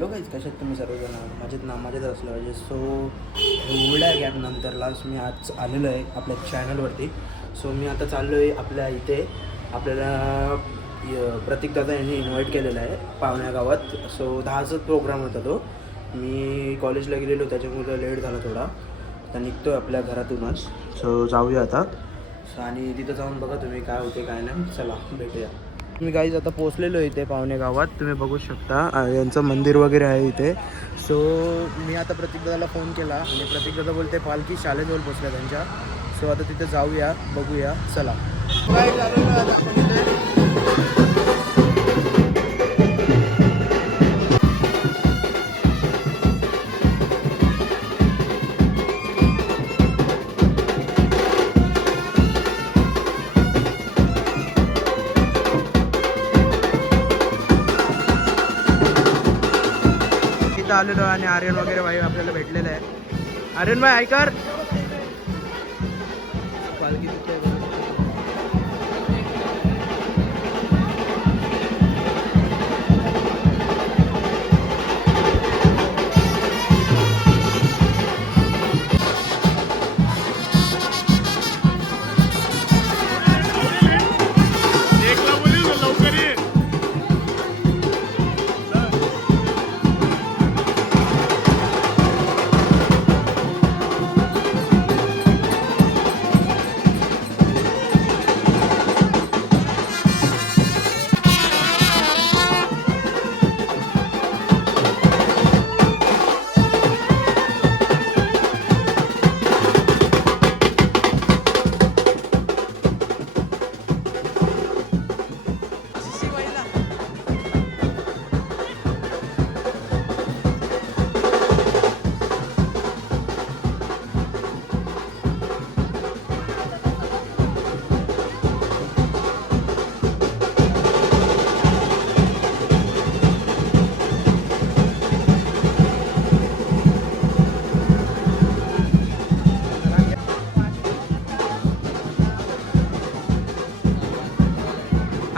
Hello guys, कशात तुम्ही सर्वजण मजेत असलं पाहिजे. सो एवढ्या गॅप नंतरलाच मी आज आलेलो आहे आपल्या चॅनलवरती. सो मी आता चाललो आहे आपल्या इथे. आपल्याला प्रतीक दादा यांनी इन्व्हाइट केलेलं आहे पाहुण्या गावात. सो 10चाच प्रोग्राम होता तो. मी कॉलेजला गेलेलो त्याच्यामुळे लेट झाला थोडा. आता निघतो आहे आपल्या घरातूनच. सो जाऊया आता. आणि तिथं जाऊन बघा तुम्ही काय होते काय नाही. चला भेटूया. मी गाईज आता पोचलेलो आहे इथे पाहुणे गावात. तुम्ही बघू शकता यांचं मंदिर वगैरे आहे इथे. सो मी आता प्रतीकदादाला फोन केला आणि प्रतीकदादा बोलते पालखी शाळेजवळ पोचल्या त्यांच्या. सो आता तिथे जाऊया बघूया. चला आलेलो आणि आर्यन वगैरे भाई आपल्याला भेटलेलं आहे. आर्यन भाई ऐकर पालखी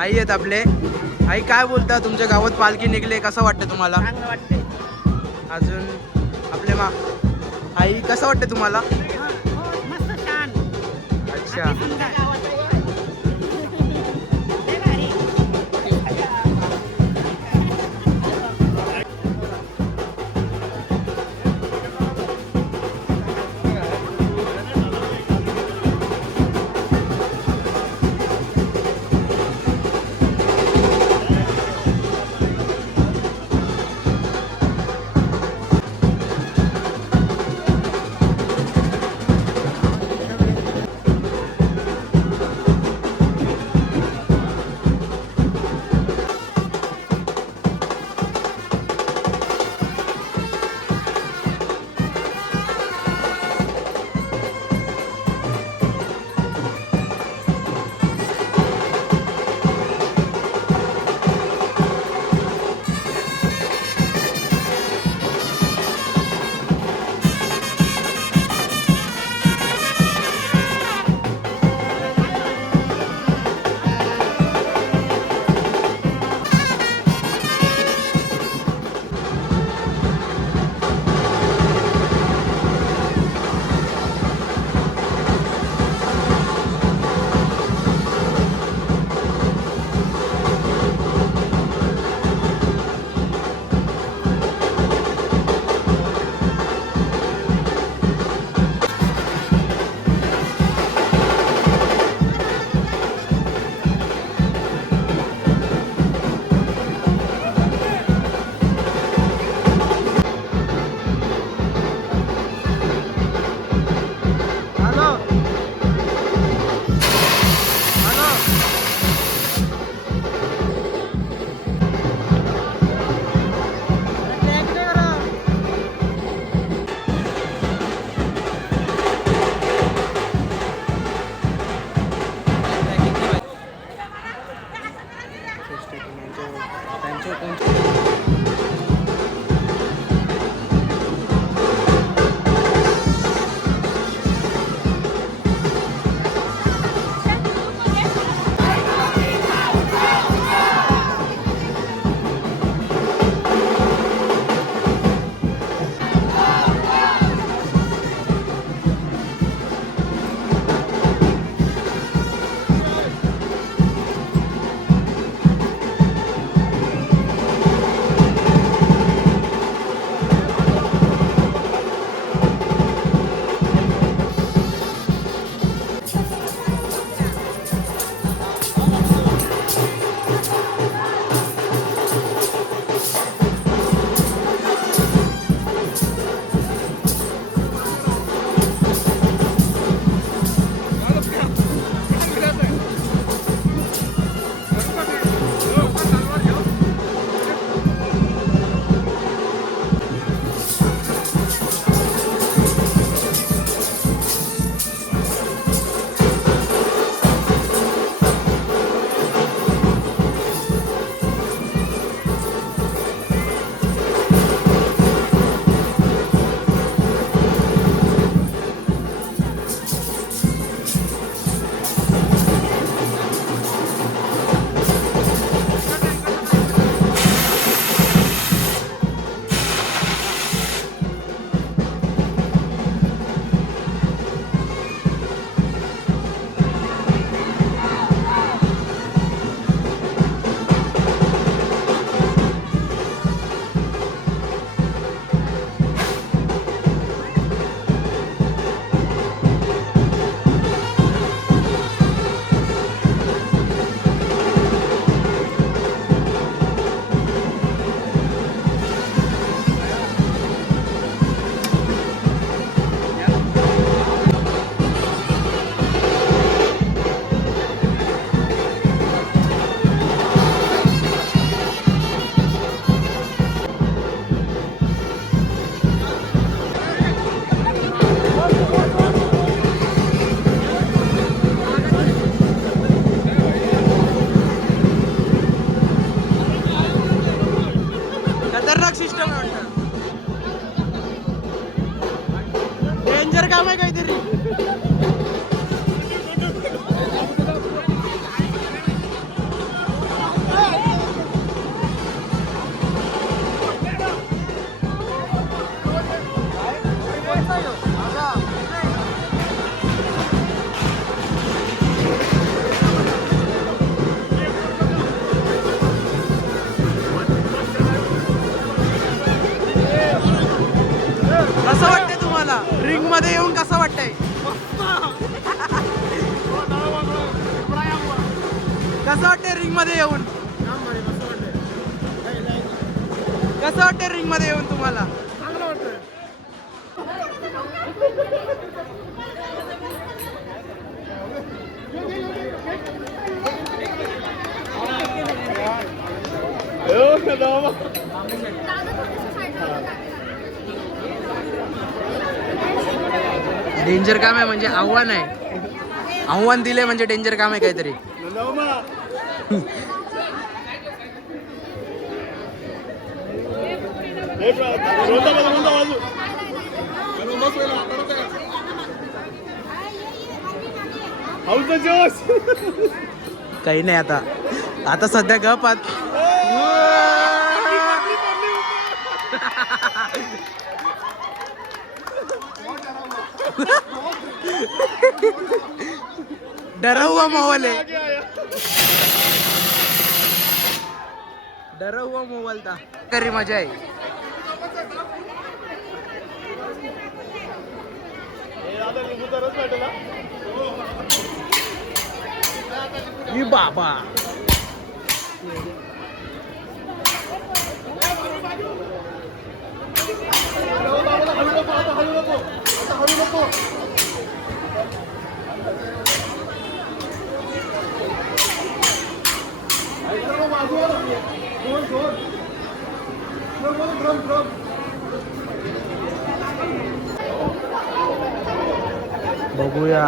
आई आहेत आपले. आई काय बोलता, तुमच्या गावात पालखी निघले, कसं वाटतं तुम्हाला? चांगलं वाटतंय. अजून आपले आई कसं वाटतं तुम्हाला? मस्त छान. अच्छा. खतरनाक सिस्टम आहे वाटतं. डेंजर काम आहे काहीतरी. कसं वाटतंय तुम्हाला रिंग मध्ये येऊन? कसं वाटतंय? कसं वाटतंय रिंग मध्ये येऊन? कसं वाटतंय रिंग मध्ये येऊन तुम्हाला? डेंजर काम आहे म्हणजे आव्हान आहे. आव्हान दिले म्हणजे डेंजर काम आहे काहीतरी. काही नाही आता. आता सध्या गप आत. डरा हुआ माहौल है. डरा हुआ माहौल था. तरी मजा आहे. ई बाबा. बघूया.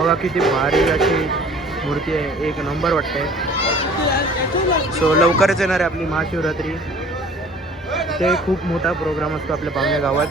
बघा किती भारी अशी मूर्ती आहे. एक नंबर वाटते. सो लवकरच येणार आहे आपली महाशिवरात्री. ते खूप मोठा प्रोग्राम असतो आपल्या पाहुण्या गावात.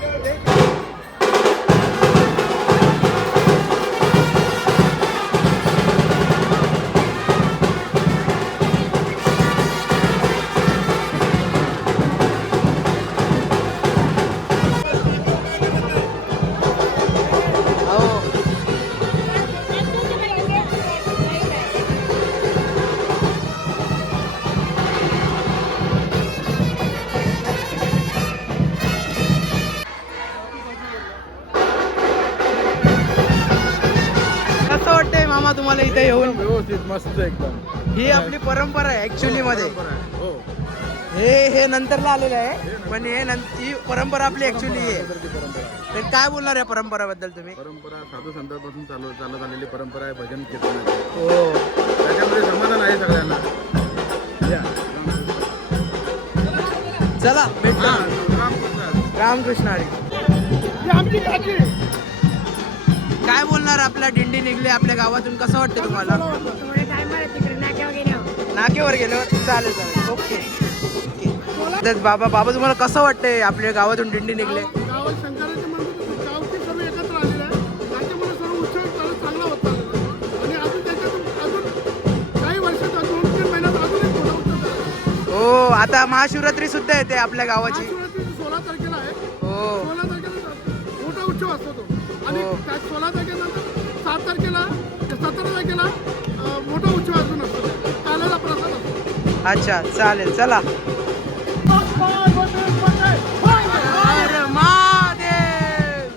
मामा तुम्हाला इथे येऊन? व्यवस्थित मस्त एकदम. ही आपली परंपरा आहे ऍक्च्युली मध्ये. हो. हे नंतरला आलेलं आहे पण ही परंपरा आपली ऍक्च्युली आहे. परंपरा तर काय बोलणार या परंपराबद्दल तुम्ही? परंपरा साधू संतांपासून चालत आलेली परंपरा आहे भजन कीर्तनाची. हो. त्याच्यामध्ये समाधान आहे सगळ्यांना. या. चला भेटू. हा, रामकृष्ण. रामकृष्ण हरी. काय बोलणार आपल्या दिंडी निघली आपल्या गावातून, कसं वाटतं तुम्हाला? थोडे टाइम आहे तिकडे नाक्यावर गेल्यावर. नाकेवर गेलो. चालेल चालेल ओके. तर बाबा तुम्हाला कसं वाटतंय आपल्या गावातून दिंडी निघले? गावात शंकराचे मंदिर गावचे सर्व एकत्र आलेले आहे. त्याच्यामुळे सर्व उत्सव चांगला होत चाललेला आहे. आणि अजून त्याच्यातून अजून काही वर्षात 2-3 महिन्यात अजून एक मोठा उत्सव करायचा. हो, आता महाशिवरात्री सुद्धा येते आपल्या गावाची. महाशिवरात्री 16 तारखेला आहे. हो 16 तारखेला मोठा उत्सव असतो तो. आणि हो. त्या 16 तारखेनंतर 7 तारखेला 17 तारखेला मोठा उत्सव अजून असतो. काल्याचा प्रसाद असतो. अच्छा चालेल चला. हर महादेव.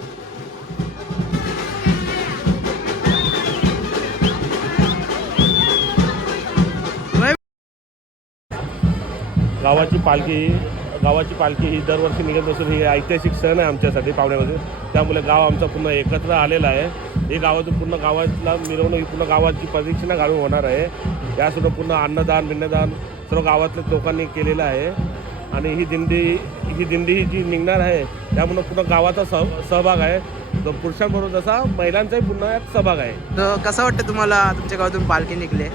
गावाची पालखी ही दरवर्षी निघत असून ही ऐतिहासिक सण आहे आमच्यासाठी पावण्यामध्ये. त्यामुळे गाव आमचं पूर्ण एकत्र आलेलं आहे. हे गावातून पूर्ण गावातला मिरवणूक ही पूर्ण गावाची प्रदक्षिणा घालून होणार आहे. यासुद्धा पूर्ण अन्नदान सर्व गावातल्या लोकांनी केलेलं आहे. आणि ही दिंडी जी निघणार आहे त्यामुळे पूर्ण गावाचा सहभाग आहे. तो पुरुषांबरोबर जसा महिलांचाही पुन्हा यात सहभाग आहे. तर कसं वाटतं तुम्हाला तुमच्या गावातून पालखी निघले?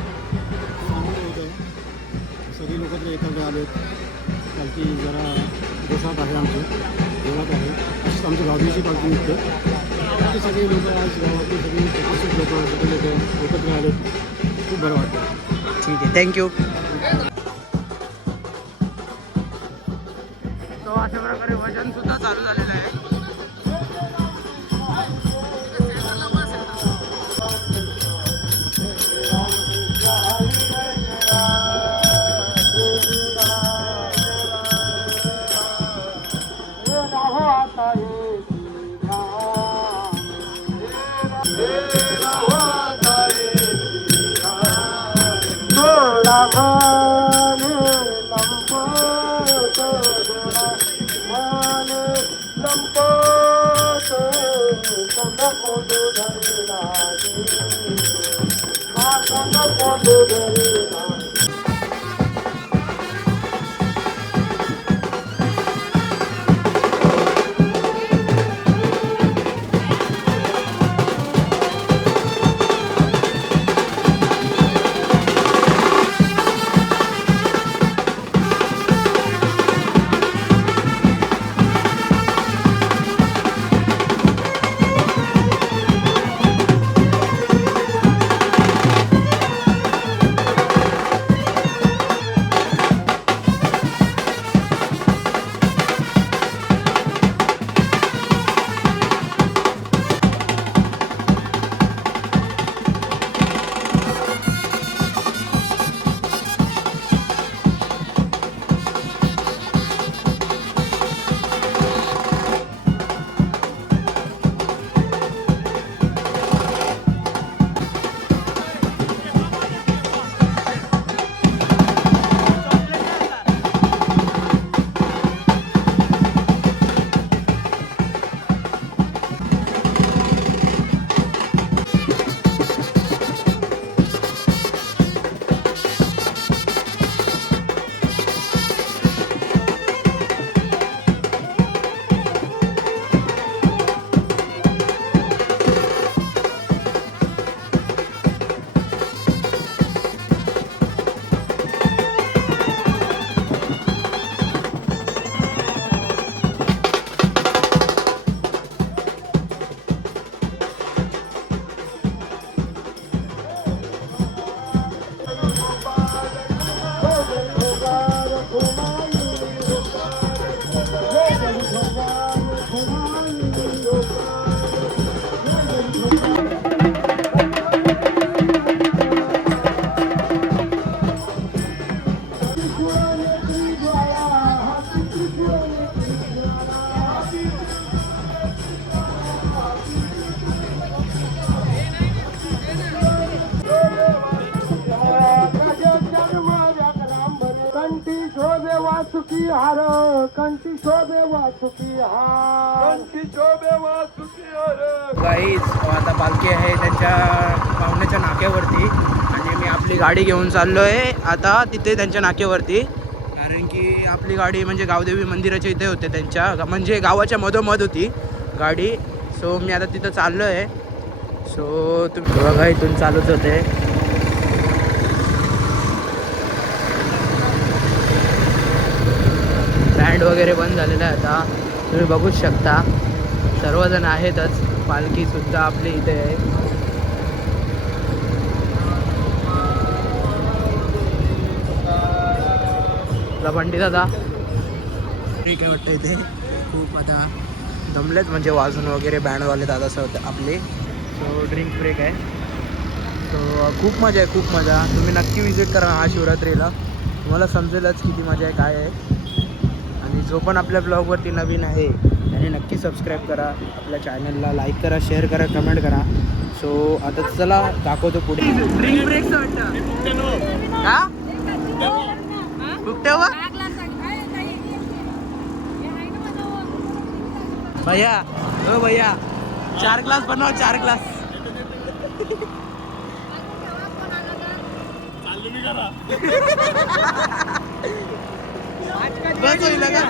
सगळे लोक तर एकत्र आलेत. पालखी जरा जोशात आहे, आमची देवात आहे. अशीच आमची गावची पालखी निघते. ते सगळे लोक आज गावातले सगळे उपस्थित लोक सगळे लोक एकत्र आलेत. खूप बरं वाटतं. ठीक आहे थँक्यू. तो अशा प्रकारे भजन सुद्धा चालू झालेलं आहे. वासुकी हार कंठी शोभे वासुकी हार गाईज आता पालखी आहे त्यांच्या पाहुण्याच्या नाक्यावरती आणि मी आपली गाडी घेऊन चाललो आहे आता तिथे त्यांच्या नाक्यावरती. कारण की आपली गाडी म्हणजे गावदेवी मंदिराच्या इथे होते त्यांच्या म्हणजे गावाच्या मधोमध होती गाडी. सो मी आता तिथं चाललो आहे. सो तुम्ही बघा इथून चालूच होते. बँड वगैरे बंद झालेला आहे आता तुम्ही बघूच शकता. सर्वजण आहेतच. पालखीसुद्धा आपली इथे आहे. बंडी दादा ठीक आहे वाटतं इथे खूप आता दमलेत म्हणजे वाजून वगैरे बँडवाले दादा सर आपले. सो ड्रिंक ब्रेक आहे. सो खूप मजा आहे खूप मजा. तुम्ही नक्की विजिट करा महाशिवरात्रीला. तुम्हाला समजेलच किती मजा आहे काय आहे. आणि जो पण आपल्या ब्लॉगवरती नवीन आहे त्याने नक्की सबस्क्राईब करा. आपल्या चॅनलला लाईक करा शेअर करा कमेंट करा. सो आता चला दाखवतो पुढे. ड्रिंक ब्रेकचं वाटतं हा कुठे वा भैया हो भैया 4 ग्लास बनवा 4 ग्लास. बस होईल का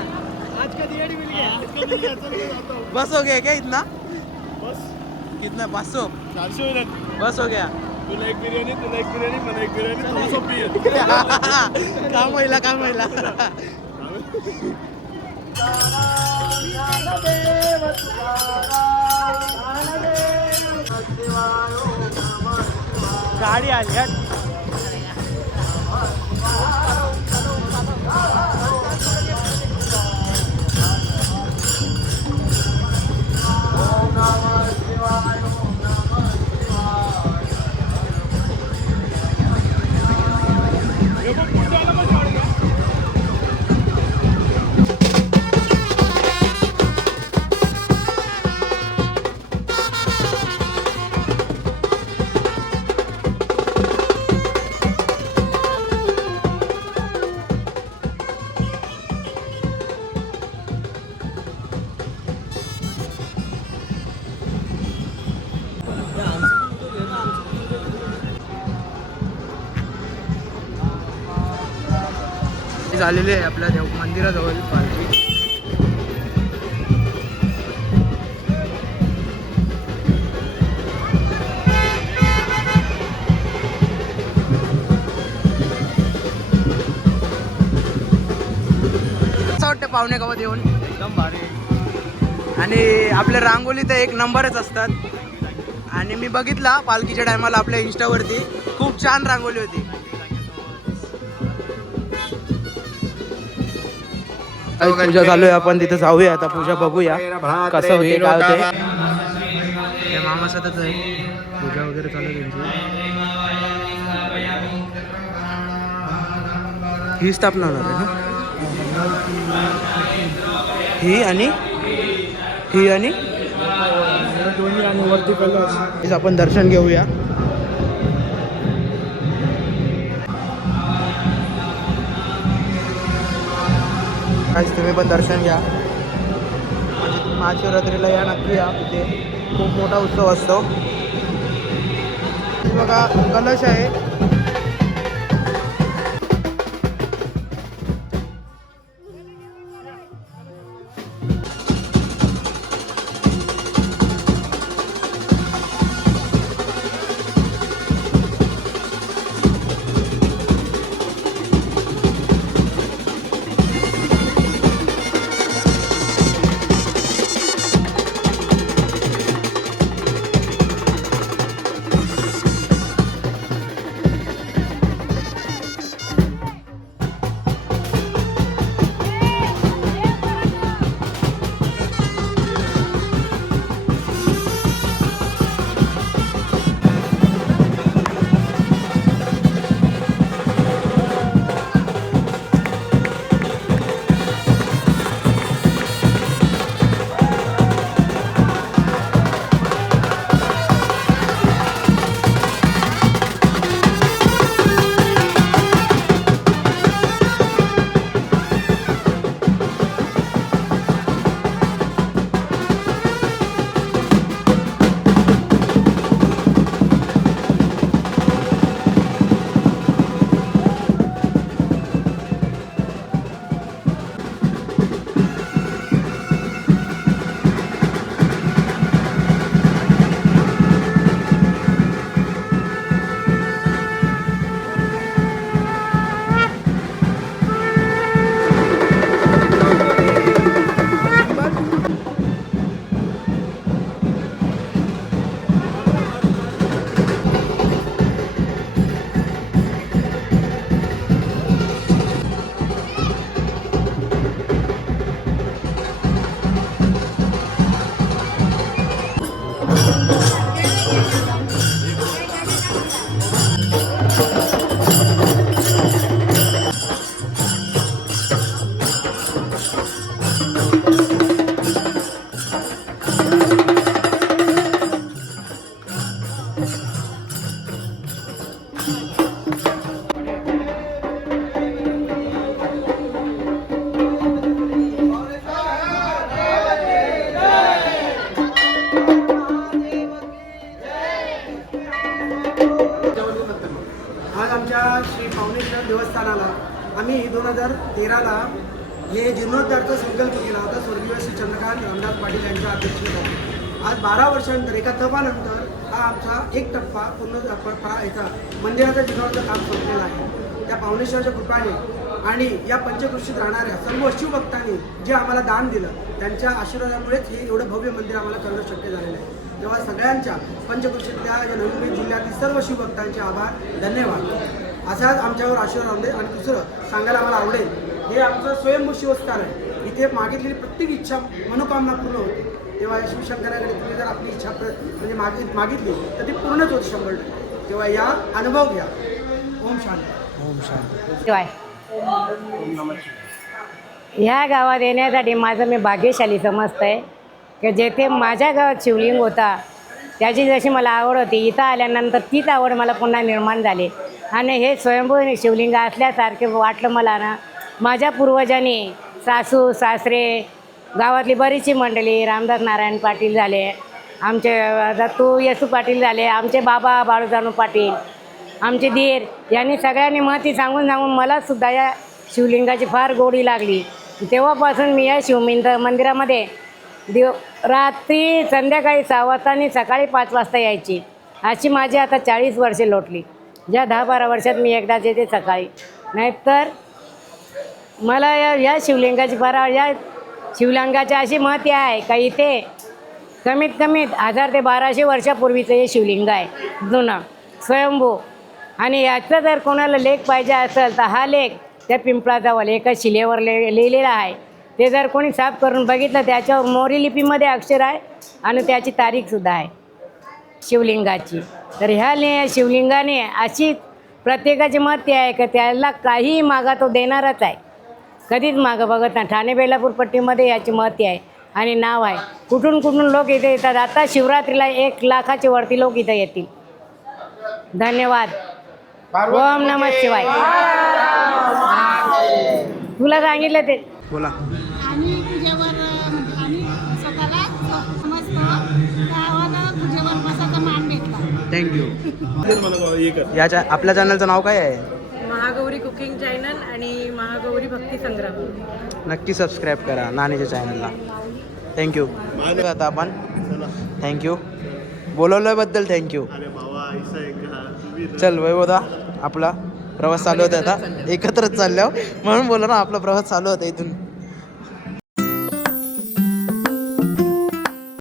आज का दिहाड़ी मिल गया बस हो गया क्या इतना कितना 500 400 बस हो गया. तुला एक बिर्याणी मला एक बिर्याणी 200 पी. काम होईल गाडी आली हट. झालेली आहे आपल्या देव मंदिराजवळ पालखी. कसं वाटतं पाहुणे गावात येऊन? एकदम भारी. आणि आपल्या रांगोली तर एक नंबरच असतात. आणि मी बघितला पालखीच्या टायमाला आपल्या इंस्टावरती खूप छान रांगोली होती. पूजा चालू आहे आपण तिथे जाऊया आता पूजा बघूया कसं होते काय होते. मामा सतत आहे पूजा वगैरे चालू आहे त्यांची. ही स्थापना होणार आहे ना ही आणि दोन्ही आणि वरती कलश. आपण दर्शन घेऊया. तुम्ही पण दर्शन घ्या. महाशिवरात्रीला या नक्की या. इथे खूप मोठा उत्सव असतो. बघा कलश आहे. आज आमच्या श्री पावणेश्वर देवस्थानाला आम्ही 2013ला हे जीर्णोद्धारचा संकल्प केला होता स्वर्गीय श्री चंद्रकांत रामदास पाटील यांच्या अध्यक्षतेखाली. आज 12 वर्षानंतर एका तपानंतर हा आमचा एक टप्पा पूर्ण याचा मंदिराचा जीर्णोद्धार काम संपलेला आहे. त्या पावणेश्वराच्या कृपाने आणि या पंचकृषीत राहणाऱ्या सर्व शिवभक्तांनी जे आम्हाला दान दिलं त्यांच्या आशीर्वादामुळेच हे एवढं भव्य मंदिर आम्हाला करणं शक्य झालेलं आहे. तेव्हा सगळ्यांच्या पंचकृषीतल्या या नवी मुंबई जिल्ह्यातील सर्व शिवभक्तांचे आभार, धन्यवाद. असाच आमच्यावर आशीर्वाद राहू दे. आणि दुसरं सांगायला मला आवडेल, हे आमचं स्वयंभू शिवस्थान आहे. इथे मागितलेली प्रत्येक इच्छा मनोकामना पूर्ण होते. तेव्हा या शिवशंकराकडे तुम्ही जर आपली इच्छा म्हणजे मागितली तर ती पूर्णच होती 100%. तेव्हा या अनुभव घ्या. ओम शांती. शिवाय ह्या गावात येण्यासाठी माझं मी भाग्यशाली समजतं आहे की जेथे माझ्या गावात शिवलिंग होता त्याची जशी मला आवड होती, इथं आल्यानंतर तीच आवड मला पुन्हा निर्माण झाली. आणि हे स्वयंभू शिवलिंग असल्यासारखे वाटलं मला ना. माझ्या पूर्वजांनी सासू सासरे गावातली बरीचशी मंडळी, रामदास नारायण पाटील झाले, आमचे दत्तू येसू पाटील झाले, आमचे बाबा बाळूजानू पाटील, आमचे दीर, यांनी सगळ्यांनी महती सांगून मलासुद्धा या शिवलिंगाची फार गोडी लागली. तेव्हापासून मी या मंदिरामध्ये रात्री संध्याकाळी 6 वाजता आणि सकाळी 5 वाजता यायची. अशी माझी आता 40 वर्षे लोटली. ज्या 10-12 वर्षात मी एकदाच येते सकाळी. नाहीतर मला या शिवलिंगाची फार या शिवलिंगाची अशी महती आहे का इथे कमीत कमी 1000 ते 1200 वर्षापूर्वीचं हे शिवलिंग आहे जुनं स्वयंभू. आणि याचा जर कोणाला लेख पाहिजे असेल तर हा लेख त्या पिंपळाजवळ एका शिलेवर लिहिलेला आहे. ते जर कोणी साफ करून बघितलं त्याच्यावर मोरी लिपीमध्ये अक्षर आहे आणि त्याची तारीखसुद्धा आहे शिवलिंगाची. तर ह्या शिवलिंगाने अशी प्रत्येकाची महती आहे की त्याला काहीही मागा तो देणारच आहे. कधीच मागं बघत नाही. ठाणे बेलापूर पट्टीमध्ये याची महती आहे आणि नाव आहे. कुठून कुठून लोक इथे येतात. आता शिवरात्रीला 1 लाखाच्या वरती लोक इथं येतील. धन्यवाद. ओम नमः शिवाय. तुला सांगितलं ते बोला. आम्ही तुझ्यावर आम्ही स्वतःला समजतो गावाला तुझ्यावर बसाचा मान भेटला. थँक्यू. आपल्या चॅनलचं नाव काय आहे? महागौरी कुकिंग चॅनल आणि महागौरी भक्ती संग्राम. नक्की सबस्क्राईब करा नानीच्या चॅनलला. थँक्यू. आता आपण थँक्यू बोलवल्याबद्दल थँक्यू. चल वैभवदा, आपला प्रवास चालू होता आता एकत्रच चालल्यावर म्हणून बोला ना, आपला प्रवास चालू होता इथून.